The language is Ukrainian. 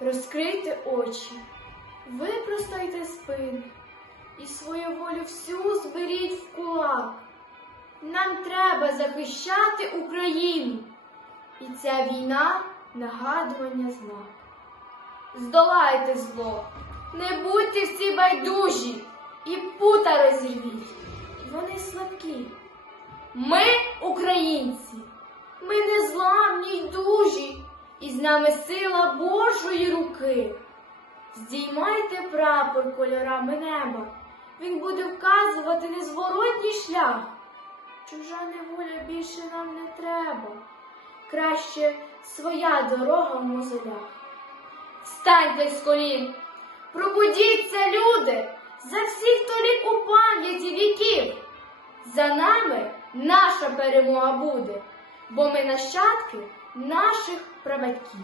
розкрийте очі, випростайте спини і свою волю всю зберіть в кулак. Нам треба захищати Україну, і ця війна нагадування зла. Здолайте зло, не будьте всі байдужі і пута розірвіть. Вони слабкі. Ми українці, нами сила Божої руки. Здіймайте прапор кольорами неба, він буде вказувати незворотній шлях. Чужа неволя більше нам не треба, краще своя дорога в мозолях. Встаньте з колін, пробудіться, люди, за всіх хто лік у пам'яті віків. За нами наша перемога буде, бо ми нащадки наших прабатьків.